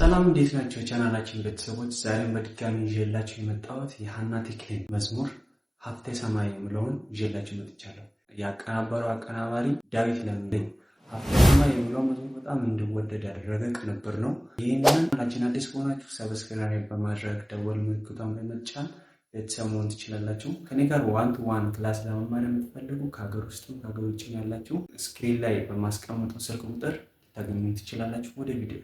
ሰላም እንዴት ናችሁ? ቻናላችን ቤተሰቦች ዛሬም በድጋሚ ይዤላችሁ የመጣሁት የሃና ቴክሌን መዝሙር ሀብተ ሰማይ የሚለውን ይዤላችሁ መጥቻለሁ። የአቀናባሪው አቀናባሪ ዳዊት ለምነኝ። ሀብተ ሰማይ የሚለው መዝሙር በጣም እንዲወደድ ያደረገ ቅንብር ነው። ይህንን ቻናላችን አዲስ ከሆናችሁ ሰብስክራይብ በማድረግ ደወል ምልክቷን በመጫን ቤተሰብ መሆን ትችላላችሁ። ከኔ ጋር ዋን ቱ ዋን ክላስ ለመማር የምትፈልጉ ከሀገር ውስጥም ከሀገር ውጭም ያላችሁ ስክሪን ላይ በማስቀመጠው ስልክ ቁጥር ልታገኙ ትችላላችሁ። ወደ ቪዲዮ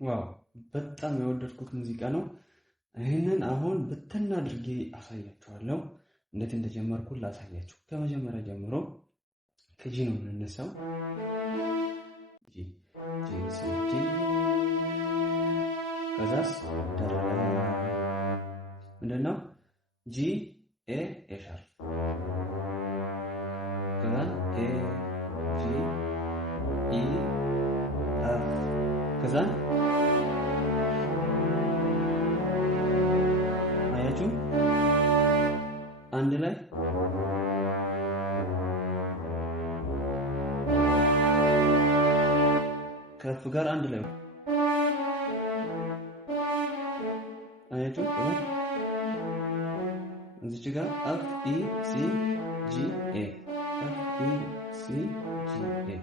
ዋው በጣም የወደድኩት ሙዚቃ ነው። ይህንን አሁን ብትን አድርጌ አሳያችኋለሁ። እንዴት እንደጀመርኩ ላሳያችሁ። ከመጀመሪያ ጀምሮ ከጂ ነው የምንነሳው። ከዛስ ምንድነው ጂ ኤ ኤ ሻርፕ ከዛ ኤ ጂ ኢ ኤፍ ከዛ አያችሁ አንድ ላይ ከፍ ጋር አንድ ላይ አያችሁ እዚች ጋር ኤፍ ኢ ሲ ጂ ኤ ኤፍ ኢ ሲ ጂ ኤ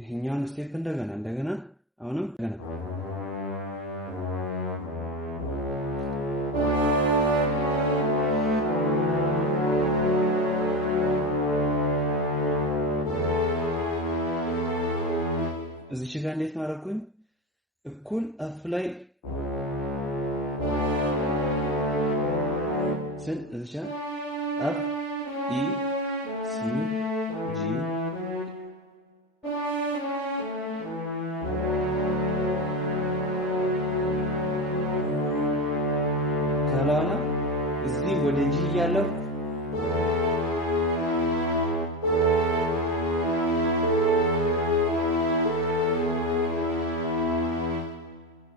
ይሄኛውን ስቴፕ እንደገና አሁንም እንደገና እዚች ጋር እንዴት ማረኩኝ እኩል አፍ ላይ ስን እዚች አፍ ኢ ሲ ጂ ከላላ እዚህ ወደ ጂ ያለው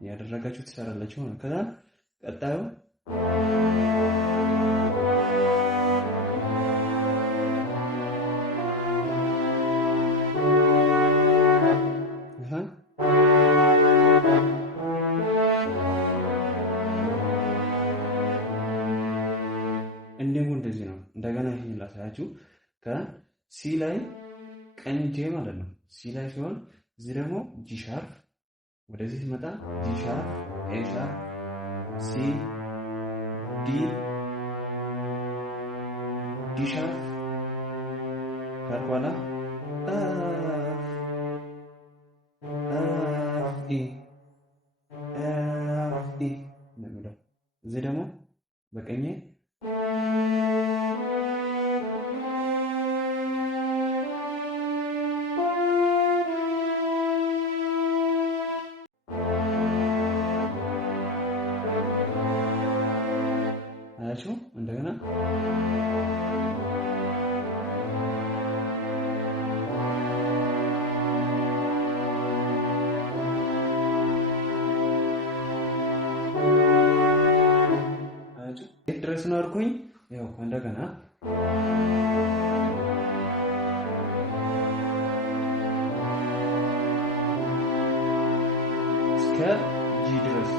ያደረጋችሁ ትሰራላችሁ ነው። ከዛ ቀጣዩ እንደዚህ ነው። እንደገና ይሄን ላሳያችሁ። ከሲ ላይ ቀኝ ጄ ማለት ነው። ሲ ላይ ሲሆን እዚህ ደግሞ ጂ ሻርፕ ወደዚህ ሲመጣ ጂ ሻርፕ ኤ ሻርፕ ሲ ዲ ዲ ሻርፕ ከኋላ ኤፍ ኢ እንደሚለው እዚህ ደግሞ በቀኝ አያችሁ እንደገና አያችሁ ድረስ ነው አልኩኝ። ያው እንደገና እስከ ጂ ድረስ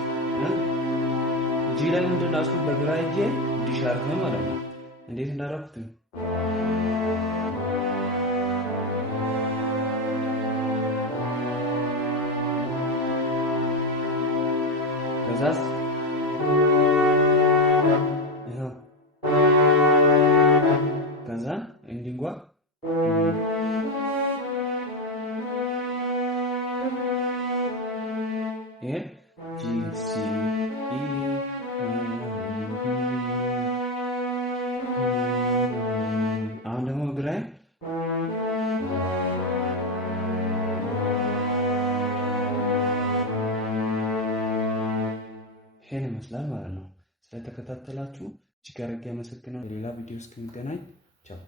ጂ ላይ ምንድነው እሱ በግራ እጄ ዲ ሻርፕ ነው ማለት ነው። እንዴት እንዳደረኩት ከዛስ እንግባ። ይሄ ጂ ሲ ኢ አሁን ደግሞ ግራይ ይሄን ይመስላል ማለት ነው። ስለተከታተላችሁ እጅግ አድርጌ አመሰግናለሁ። ሌላ ቪዲዮ እስክንገናኝ ቻው።